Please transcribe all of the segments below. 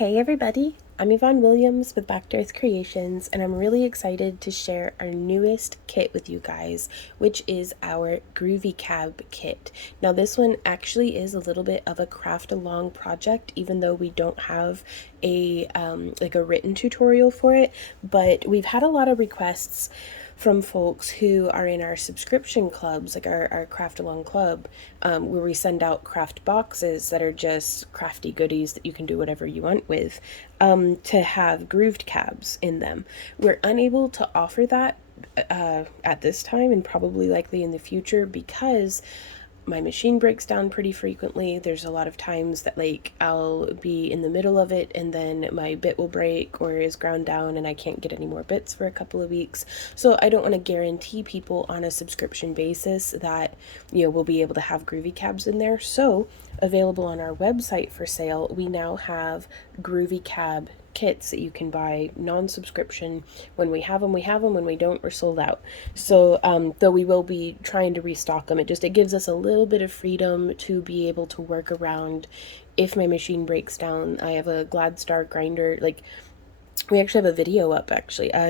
Hey everybody, I'm Yvonne Williams with Back to Earth Creations, and I'm really excited to share our newest kit with you guys, which is our Groovy Cab kit. Now this one actually is a little bit of a craft along project, even though we don't have a like a written tutorial for it, but we've had a lot of requests from folks who are in our subscription clubs, like our craft along club, where we send out craft boxes that are just crafty goodies that you can do whatever you want with, to have grooved cabs in them. We're unable to offer that at this time and probably likely in the future because my machine breaks down pretty frequently. There's a lot of times that like I'll be in the middle of it and then my bit will break or is ground down and I can't get any more bits for a couple of weeks. So I don't want to guarantee people on a subscription basis that, we'll be able to have groovy cabs in there. So available on our website for sale, we now have groovy cab kits that you can buy non-subscription. When we have them, we have them. When we don't, we're sold out. So though we will be trying to restock them, it gives us a little bit of freedom to be able to work around if my machine breaks down. I have a Gladstar grinder. Like, we actually have a video up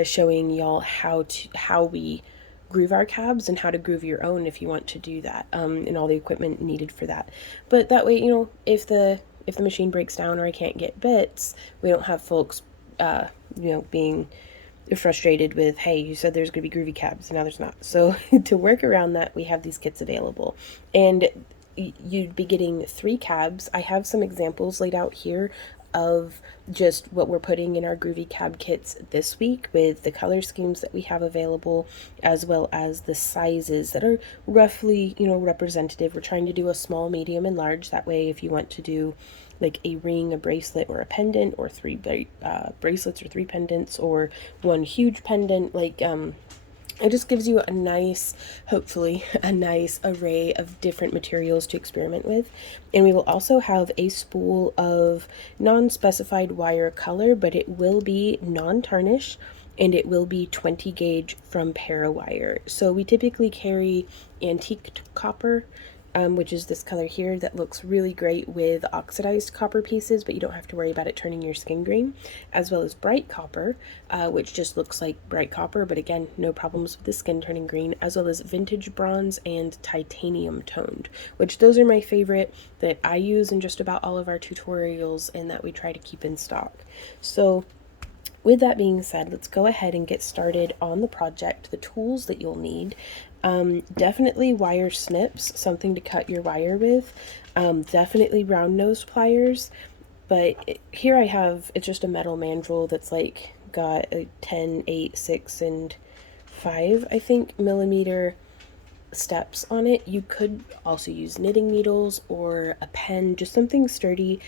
showing y'all how we groove our cabs and how to groove your own if you want to do that, and all the equipment needed for that. But that way, if the machine breaks down or I can't get bits, we don't have folks, being frustrated with, hey, you said there's going to be groovy cabs, and now there's not. So to work around that, we have these kits available. And you'd be getting 3 cabs. I have some examples laid out here of just what we're putting in our groovy cab kits this week with the color schemes that we have available, as well as the sizes that are roughly, representative. We're trying to do a small, medium, and large. That way, if you want to do like a ring, a bracelet, or a pendant, or 3 bracelets or 3 pendants, or 1 huge pendant, it just gives you hopefully, a nice array of different materials to experiment with. And we will also have a spool of non-specified wire color, but it will be non-tarnish and it will be 20 gauge from Parawire. So we typically carry antique copper, which is this color here that looks really great with oxidized copper pieces, but you don't have to worry about it turning your skin green, as well as bright copper, which just looks like bright copper, but again, no problems with the skin turning green, as well as vintage bronze and titanium toned, which those are my favorite that I use in just about all of our tutorials and that we try to keep in stock. So with that being said, let's go ahead and get started on the project. The tools that you'll need, definitely wire snips, something to cut your wire with, definitely round nose pliers, but here I have, it's just a metal mandrel that's like got a 10, 8, 6, and 5, I think, millimeter steps on it. You could also use knitting needles or a pen, just something sturdy,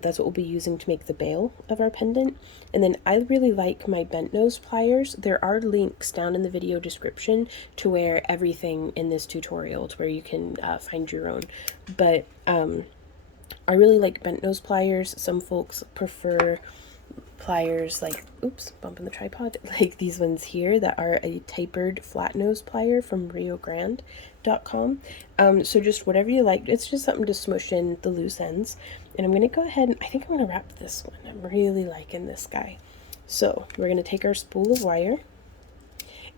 that's what we'll be using to make the bail of our pendant. And then I really like my bent nose pliers. There are links down in the video description to where everything in this tutorial, to where you can find your own. But I really like bent nose pliers. Some folks prefer pliers like, oops, bumping the tripod, like these ones here that are a tapered flat nose plier from riogrande.com. So just whatever you like. It's just something to smush in the loose ends. And I'm going to go ahead and I think I'm going to wrap this one. I'm really liking this guy. So we're going to take our spool of wire.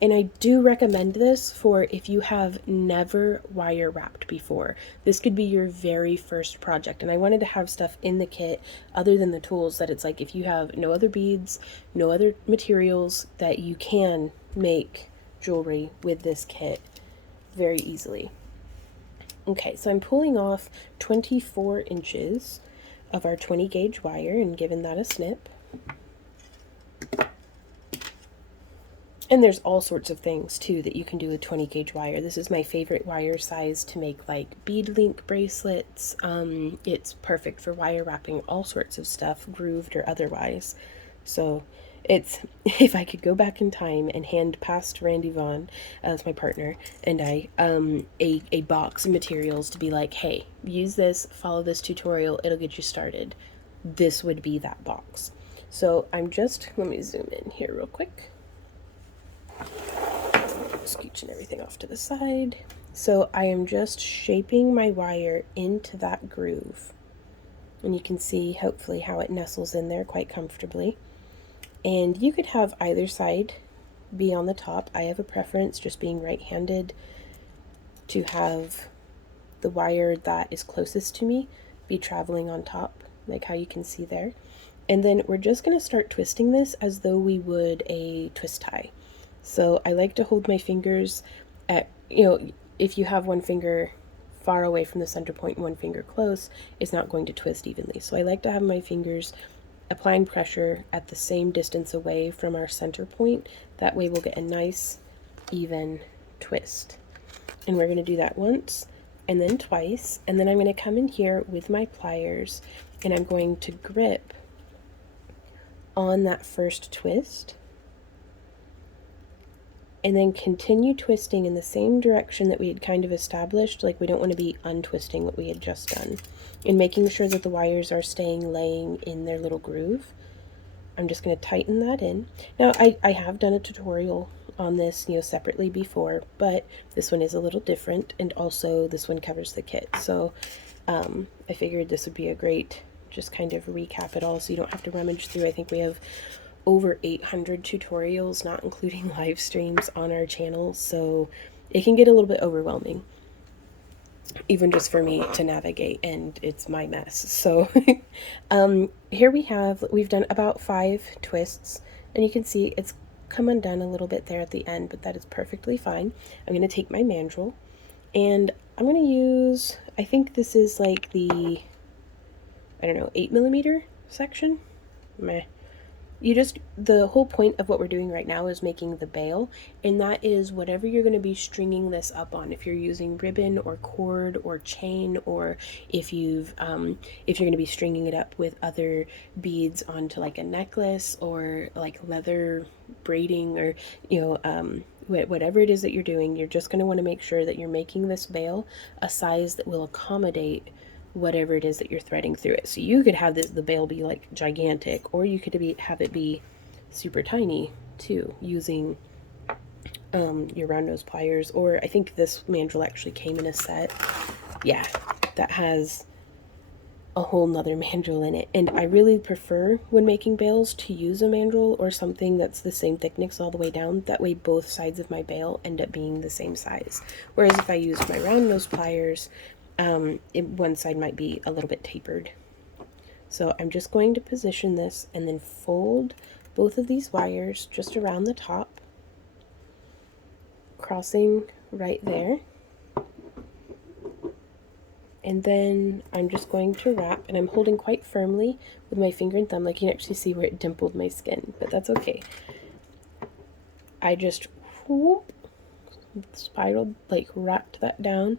And I do recommend this for if you have never wire wrapped before. This could be your very first project. And I wanted to have stuff in the kit other than the tools that it's like if you have no other beads, no other materials, that you can make jewelry with this kit very easily. Okay, so I'm pulling off 24 inches of our 20 gauge wire and giving that a snip. And there's all sorts of things too that you can do with 20 gauge wire. This is my favorite wire size to make like bead link bracelets. It's perfect for wire wrapping all sorts of stuff, grooved or otherwise. So it's, if I could go back in time and hand past Randy Vaughn, as my partner, and I, a box of materials to be like, hey, use this, follow this tutorial, it'll get you started, this would be that box. So let me zoom in here real quick. Scooching everything off to the side. So I am just shaping my wire into that groove And you can see hopefully how it nestles in there quite comfortably. And you could have either side be on the top. I have a preference, just being right-handed, to have the wire that is closest to me be traveling on top, like how you can see there. And then we're just going to start twisting this as though we would a twist tie. So I like to hold my fingers at, if you have one finger far away from the center point and one finger close, it's not going to twist evenly. So I like to have my fingers applying pressure at the same distance away from our center point. That way we'll get a nice, even twist. And we're going to do that once and then twice. And then I'm going to come in here with my pliers and I'm going to grip on that first twist and then continue twisting in the same direction that we had kind of established. Like, we don't want to be untwisting what we had just done, and making sure that the wires are laying in their little groove. I'm just going to tighten that in. Now, I have done a tutorial on this, separately before, but this one is a little different, and also this one covers the kit. So I figured this would be a great just kind of recap it all so you don't have to rummage through. I think we have over 800 tutorials, not including live streams, on our channel, so it can get a little bit overwhelming, even just for me to navigate, and it's my mess. So here we've done about 5 twists, and you can see it's come undone a little bit there at the end, but that is perfectly fine. I'm going to take my mandrel, and I'm going to use, I think this is like the, I don't know, 8mm section. Meh. The whole point of what we're doing right now is making the bail, and that is whatever you're going to be stringing this up on. If you're using ribbon or cord or chain, or if you're going to be stringing it up with other beads onto like a necklace or like leather braiding, or whatever it is that you're doing, you're just going to want to make sure that you're making this bail a size that will accommodate whatever it is that you're threading through it. So you could have the bail be like gigantic, or you could have it be super tiny too, using your round nose pliers. Or I think this mandrel actually came in a set, yeah, that has a whole nother mandrel in it. And I really prefer, when making bails, to use a mandrel or something that's the same thickness all the way down. That way both sides of my bail end up being the same size. Whereas if I use my round nose pliers, one side might be a little bit tapered. So I'm just going to position this and then fold both of these wires just around the top, crossing right there. And then I'm just going to wrap, and I'm holding quite firmly with my finger and thumb. Like, you can actually see where it dimpled my skin, but that's okay. I just whoop, spiraled, like wrapped that down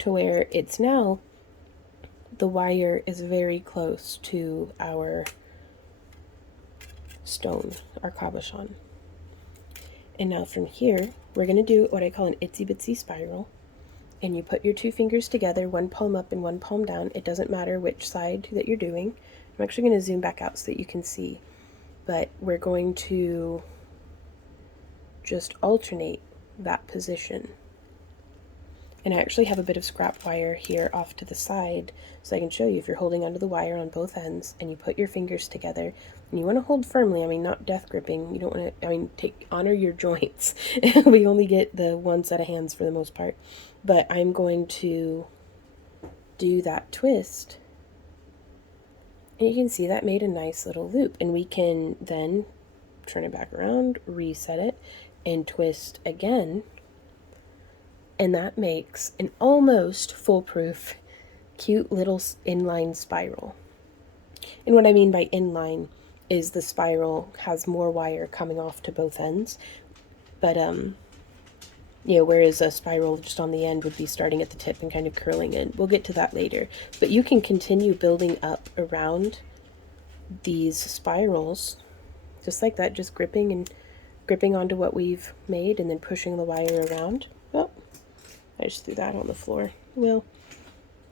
to where it's now, the wire is very close to our stone, our cabochon. And now from here, we're going to do what I call an itsy bitsy spiral. And you put your 2 fingers together, one palm up and one palm down. It doesn't matter which side that you're doing. I'm actually going to zoom back out so that you can see. But we're going to just alternate that position. And I actually have a bit of scrap wire here off to the side, so I can show you. If you're holding onto the wire on both ends and you put your fingers together, and you want to hold firmly, I mean, not death gripping, you don't want to, I mean, honor your joints. We only get the one set of hands for the most part. But I'm going to do that twist, and you can see that made a nice little loop, and we can then turn it back around, reset it, and twist again. And that makes an almost foolproof, cute little inline spiral. And what I mean by inline is the spiral has more wire coming off to both ends. But, whereas a spiral just on the end would be starting at the tip and kind of curling in. We'll get to that later. But you can continue building up around these spirals, just like that, just gripping onto what we've made and then pushing the wire around. Oh, I just threw that on the floor. Well,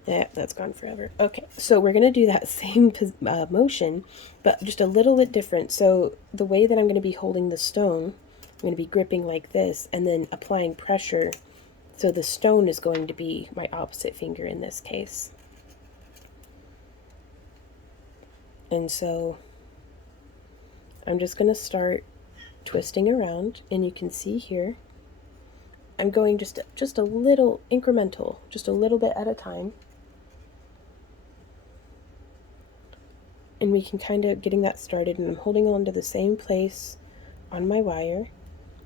that's gone forever. Okay, so we're going to do that same motion, but just a little bit different. So the way that I'm going to be holding the stone, I'm going to be gripping like this and then applying pressure. So the stone is going to be my opposite finger in this case. And so I'm just going to start twisting around, and you can see here I'm going just a little incremental, just a little bit at a time. And we can kind of getting that started, and I'm holding on to the same place on my wire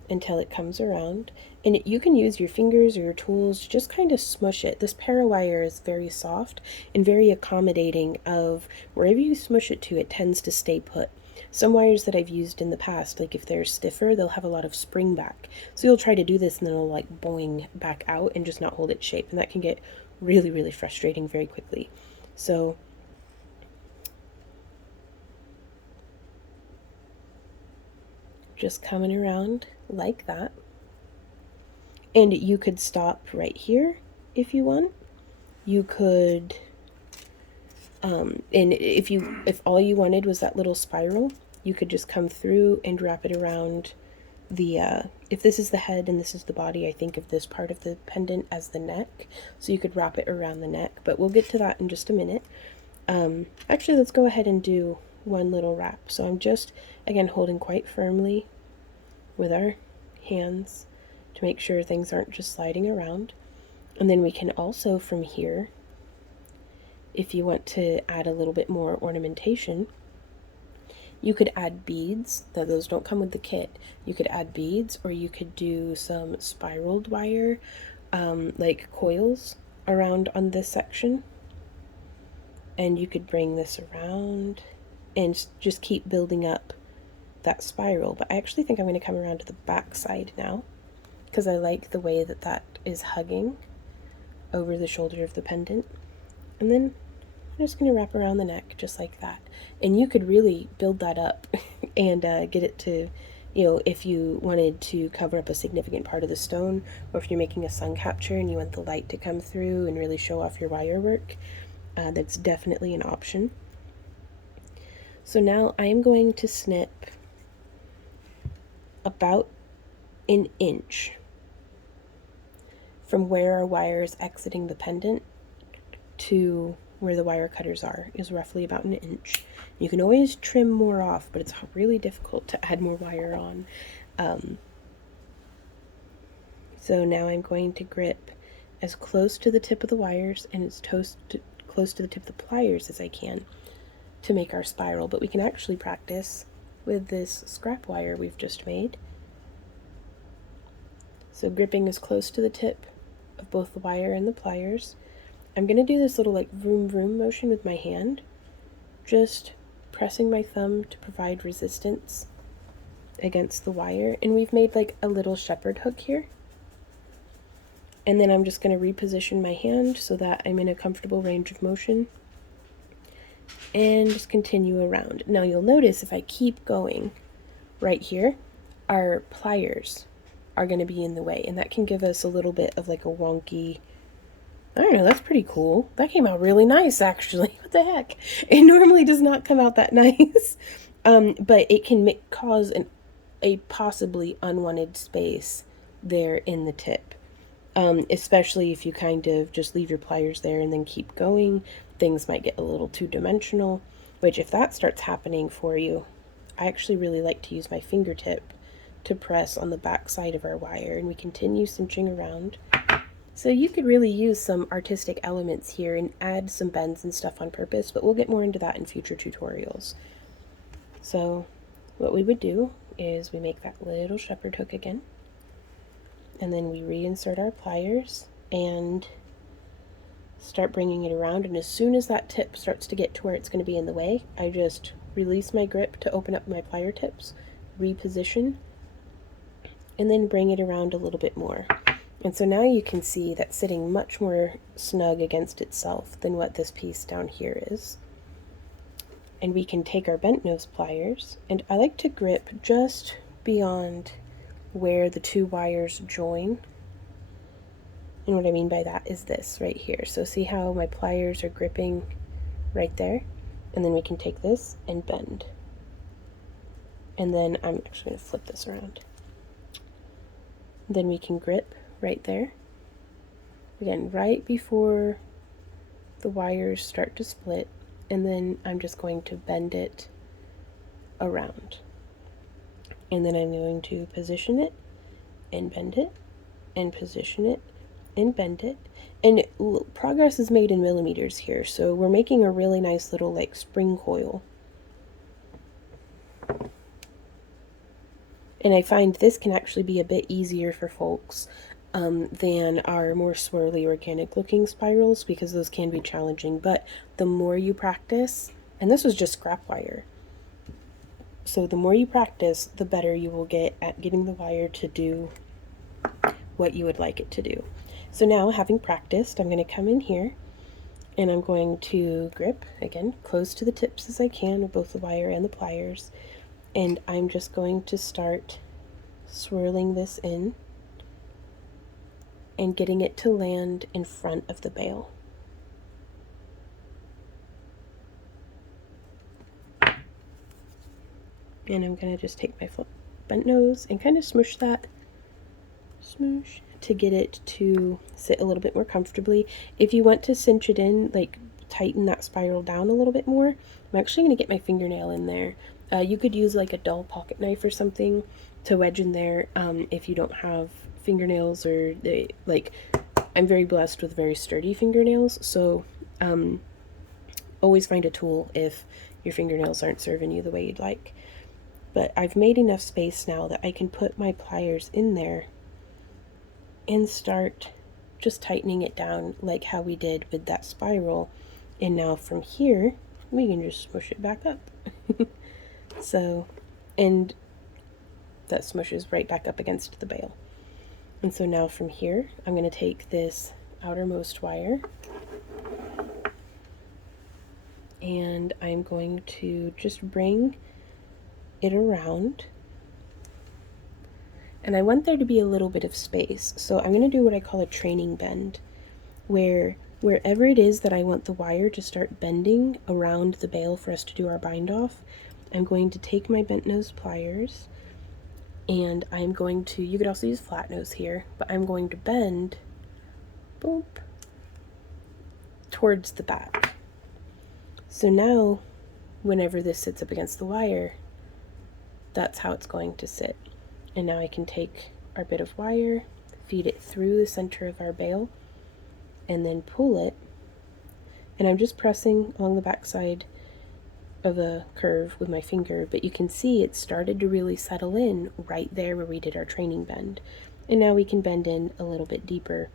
until it comes around. And you can use your fingers or your tools to just kind of smush it. This parawire is very soft and very accommodating of wherever you smush it to, it tends to stay put. Some wires that I've used in the past, like if they're stiffer, they'll have a lot of spring back. So you'll try to do this and then it'll like boing back out and just not hold its shape. And that can get really, really frustrating very quickly. So just coming around like that. And you could stop right here if you want. You could, and if all you wanted was that little spiral, you could just come through and wrap it around the, if this is the head and this is the body, I think of this part of the pendant as the neck. So you could wrap it around the neck, but we'll get to that in just a minute. Actually, let's go ahead and do one little wrap. So I'm just, again, holding quite firmly with our hands to make sure things aren't just sliding around. And then we can also, from here, if you want to add a little bit more ornamentation, you could add beads, though those don't come with the kit. You could add beads, or you could do some spiraled wire, like coils around on this section. And you could bring this around and just keep building up that spiral. But I actually think I'm going to come around to the back side now, because I like the way that that is hugging over the shoulder of the pendant. And then I'm just going to wrap around the neck just like that. And you could really build that up and get it to, if you wanted to cover up a significant part of the stone, or if you're making a sun capture and you want the light to come through and really show off your wire work, that's definitely an option. So now I'm going to snip about an inch from where our wire is exiting the pendant to where the wire cutters are, is roughly about an inch. You can always trim more off, but it's really difficult to add more wire on. So now I'm going to grip as close to the tip of the wires and as close to the tip of the pliers as I can to make our spiral. But we can actually practice with this scrap wire we've just made. So gripping as close to the tip of both the wire and the pliers. I'm going to do this little like vroom vroom motion with my hand, just pressing my thumb to provide resistance against the wire. And we've made like a little shepherd hook here. And then I'm just going to reposition my hand so that I'm in a comfortable range of motion and just continue around. Now you'll notice if I keep going right here, our pliers are going to be in the way, and that can give us a little bit of like a wonky, I don't know, that's pretty cool. That came out really nice, actually. What the heck? It normally does not come out that nice. But it can cause a possibly unwanted space there in the tip. Especially if you kind of just leave your pliers there and then keep going. Things might get a little two-dimensional, which if that starts happening for you, I actually really like to use my fingertip to press on the back side of our wire, and we continue cinching around. So you could really use some artistic elements here and add some bends and stuff on purpose, but we'll get more into that in future tutorials. So what we would do is we make that little shepherd hook again, and then we reinsert our pliers and start bringing it around. And as soon as that tip starts to get to where it's going to be in the way, I just release my grip to open up my plier tips, reposition, and then bring it around a little bit more. And so now you can see that's sitting much more snug against itself than what this piece down here is. And we can take our bent nose pliers, and I like to grip just beyond where the two wires join. And what I mean by that is this right here. So see how my pliers are gripping right there? And then we can take this and bend. And then I'm actually going to flip this around. Then we can grip right there. Again, right before the wires start to split. and then I'm just going to bend it around. And then I'm going to position it and bend it and position it and bend it. And progress is made in millimeters here, so we're making a really nice little like spring coil. And I find this can actually be a bit easier for folks than our more swirly organic looking spirals, because those can be challenging. But the more you practice, and this was just scrap wire, so the more you practice, the better you will get at getting the wire to do what you would like it to do. So now, having practiced, I'm going to come in here and I'm going to grip, again, close to the tips as I can of both the wire and the pliers, and I'm just going to start swirling this in and getting it to land in front of the bail. And I'm going to just take my bent nose and kind of smoosh that, smoosh, to get it to sit a little bit more comfortably. If you want to cinch it in, like tighten that spiral down a little bit more, I'm actually going to get my fingernail in there. You could use like a dull pocket knife or something to wedge in there if you don't have fingernails, or I'm very blessed with very sturdy fingernails, so always find a tool if your fingernails aren't serving you the way you'd like. But I've made enough space now that I can put my pliers in there and start just tightening it down like how we did with that spiral. And now from here, we can just smush it back up. So, and that smushes right back up against the bail. And so now from here, I'm going to take this outermost wire and I'm going to just bring it around. And I want there to be a little bit of space. So I'm going to do what I call a training bend, where wherever it is that I want the wire to start bending around the bail for us to do our bind off, I'm going to take my bent nose pliers and I'm going to, you could also use flat nose here, but I'm going to bend, boop, towards the back. So now, whenever this sits up against the wire, that's how it's going to sit. And now I can take our bit of wire, feed it through the center of our bail, and then pull it. And I'm just pressing along the back side of the curve with my finger, but you can see it started to really settle in right there where we did our training bend. And now we can bend in a little bit deeper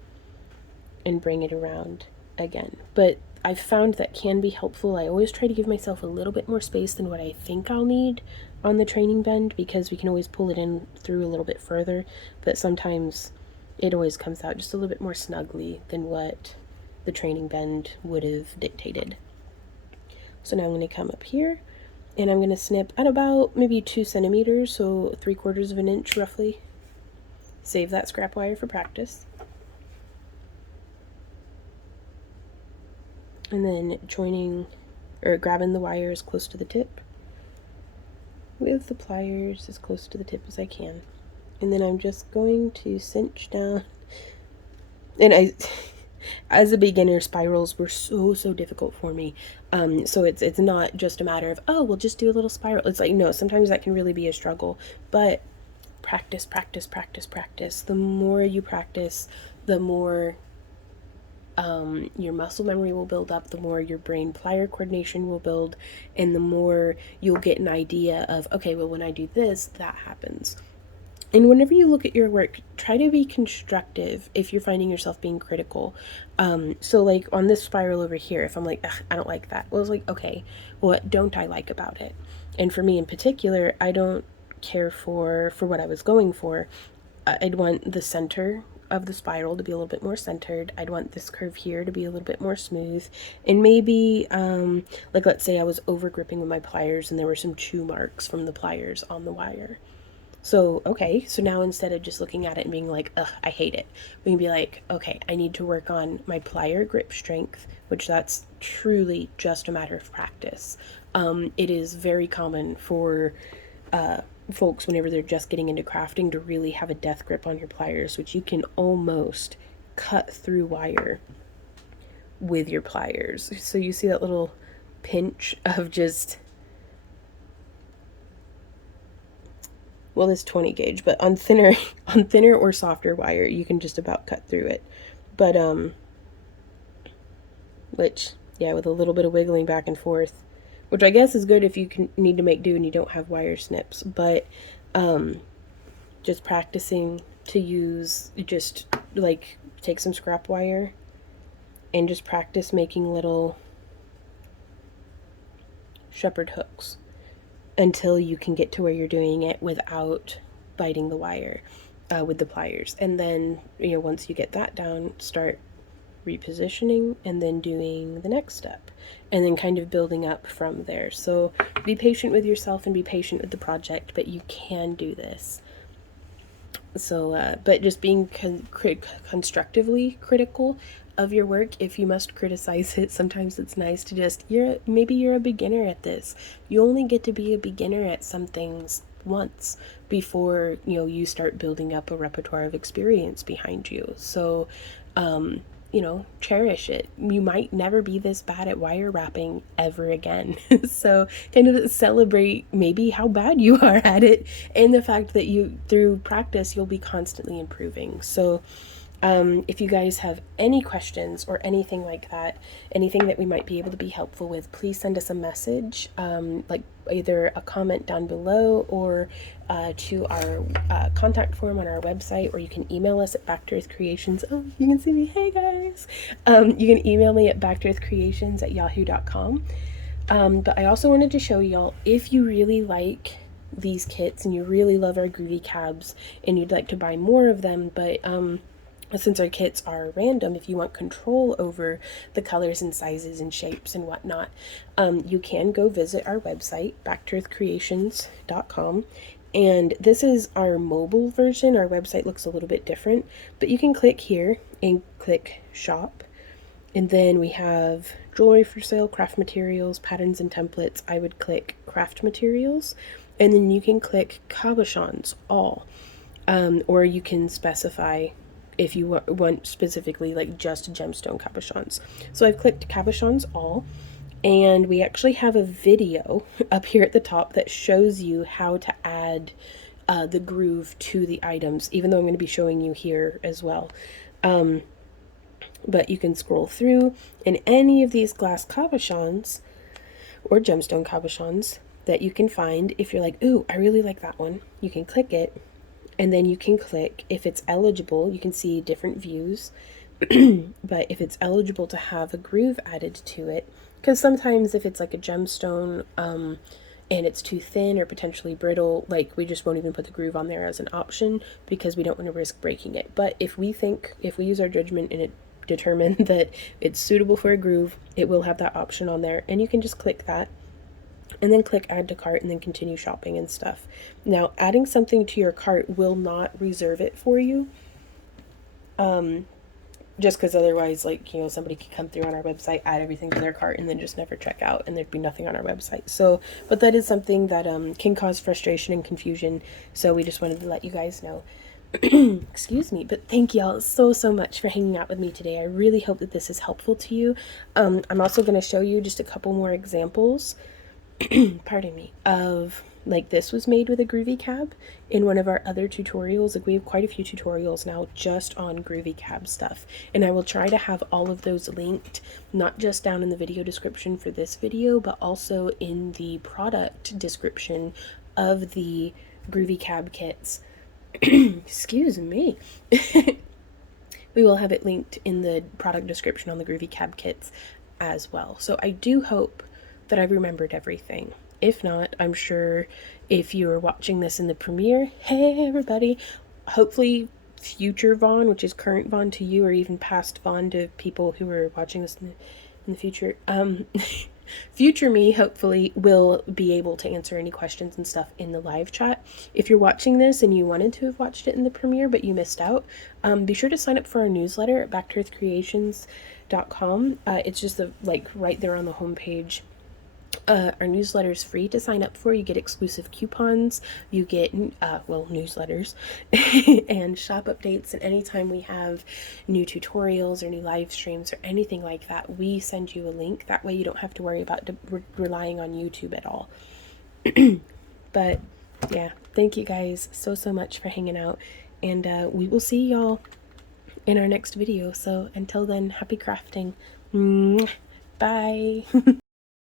and bring it around again. But I've found that can be helpful. I always try to give myself a little bit more space than what I think I'll need on the training bend, because we can always pull it in through a little bit further, but sometimes it always comes out just a little bit more snugly than what the training bend would have dictated. So now I'm going to come up here and I'm going to snip at about maybe 2 centimeters, so 3/4 of an inch roughly. Save that scrap wire for practice. And then joining or grabbing the wire as close to the tip with the pliers as close to the tip as I can. And then I'm just going to cinch down. And as a beginner, spirals were so difficult for me. So it's not just a matter of, oh, we'll just do a little spiral. It's like, no, sometimes that can really be a struggle. But practice. The more you practice, the more your muscle memory will build up, the more your brain plier coordination will build, and the more you'll get an idea of, okay, well, when I do this, that happens. And whenever you look at your work, try to be constructive if you're finding yourself being critical. So like on this spiral over here, if I'm like, I don't like that, well, it's like, okay, what don't I like about it? And for me in particular, I don't care for what I was going for. I'd want the center of the spiral to be a little bit more centered. I'd want this curve here to be a little bit more smooth. And maybe, like let's say I was over gripping with my pliers and there were some chew marks from the pliers on the wire. So, okay, so now instead of just looking at it and being like, ugh, I hate it, we can be like, okay, I need to work on my plier grip strength, which that's truly just a matter of practice. It is very common for folks, whenever they're just getting into crafting, to really have a death grip on your pliers, which you can almost cut through wire with your pliers. So you see that little pinch of just, well, this 20 gauge, but on thinner on thinner or softer wire, you can just about cut through it. But which, yeah, with a little bit of wiggling back and forth, which I guess is good if you need to make do and you don't have wire snips. But just practicing to use, just like take some scrap wire and just practice making little shepherd hooks until you can get to where you're doing it without biting the wire with the pliers. And then, once you get that down, start repositioning and then doing the next step and then kind of building up from there. So be patient with yourself and be patient with the project, but you can do this. So, but just being constructively critical of your work. If you must criticize it, sometimes it's nice to just, maybe you're a beginner at this. You only get to be a beginner at some things once before, you start building up a repertoire of experience behind you. So, cherish it. You might never be this bad at wire wrapping ever again. So kind of celebrate maybe how bad you are at it and the fact that through practice, you'll be constantly improving. So if you guys have any questions or anything like that, anything that we might be able to be helpful with, please send us a message, like either a comment down below or to our contact form on our website, or you can email us at backtoearthcreations. Oh, you can see me. Hey guys. You can email me at backtoearthcreations@yahoo.com. But I also wanted to show y'all, if you really like these kits and you really love our Groovy cabs and you'd like to buy more of them, but since our kits are random, if you want control over the colors and sizes and shapes and whatnot, you can go visit our website, backtoearthcreations.com. And this is our mobile version. Our website looks a little bit different, but you can click here and click shop. And then we have jewelry for sale, craft materials, patterns and templates. I would click craft materials, and then you can click cabochons all, or you can specify if you want specifically like just gemstone cabochons. So I've clicked cabochons all, and we actually have a video up here at the top that shows you how to add the groove to the items, even though I'm going to be showing you here as well. But you can scroll through, and any of these glass cabochons or gemstone cabochons that you can find, if you're like, ooh, I really like that one, you can click it. And then you can click, if it's eligible, you can see different views, but if it's eligible to have a groove added to it, because sometimes if it's like a gemstone and it's too thin or potentially brittle, like we just won't even put the groove on there as an option because we don't want to risk breaking it. But if we use our judgment and it determine that it's suitable for a groove, it will have that option on there, and you can just click that. And then click add to cart and then continue shopping and stuff. Now, adding something to your cart will not reserve it for you. Just because otherwise, like, somebody could come through on our website, add everything to their cart, and then just never check out, and there'd be nothing on our website. So, but that is something that can cause frustration and confusion. So we just wanted to let you guys know. Excuse me, but thank y'all so much for hanging out with me today. I really hope that this is helpful to you. I'm also going to show you just a couple more examples pardon me, of like this was made with a Groovy cab in one of our other tutorials. Like we have quite a few tutorials now just on Groovy cab stuff, and I will try to have all of those linked, not just down in the video description for this video, but also in the product description of the Groovy cab kits. Excuse me. We will have it linked in the product description on the Groovy cab kits as well. So I do hope that I've remembered everything. If not, I'm sure if you are watching this in the premiere, hey everybody, hopefully future Vaughn, which is current Vaughn to you, or even past Vaughn to people who are watching this in the future, future me hopefully will be able to answer any questions and stuff in the live chat. If you're watching this and you wanted to have watched it in the premiere but you missed out, be sure to sign up for our newsletter at backtoearthcreations.com. It's just right there on the homepage. Our newsletter is free to sign up for. You get exclusive coupons, you get, newsletters, and shop updates. And anytime we have new tutorials or new live streams or anything like that, we send you a link. That way you don't have to worry about relying on YouTube at all. But yeah, thank you guys so much for hanging out. And we will see y'all in our next video. So until then, happy crafting. Bye.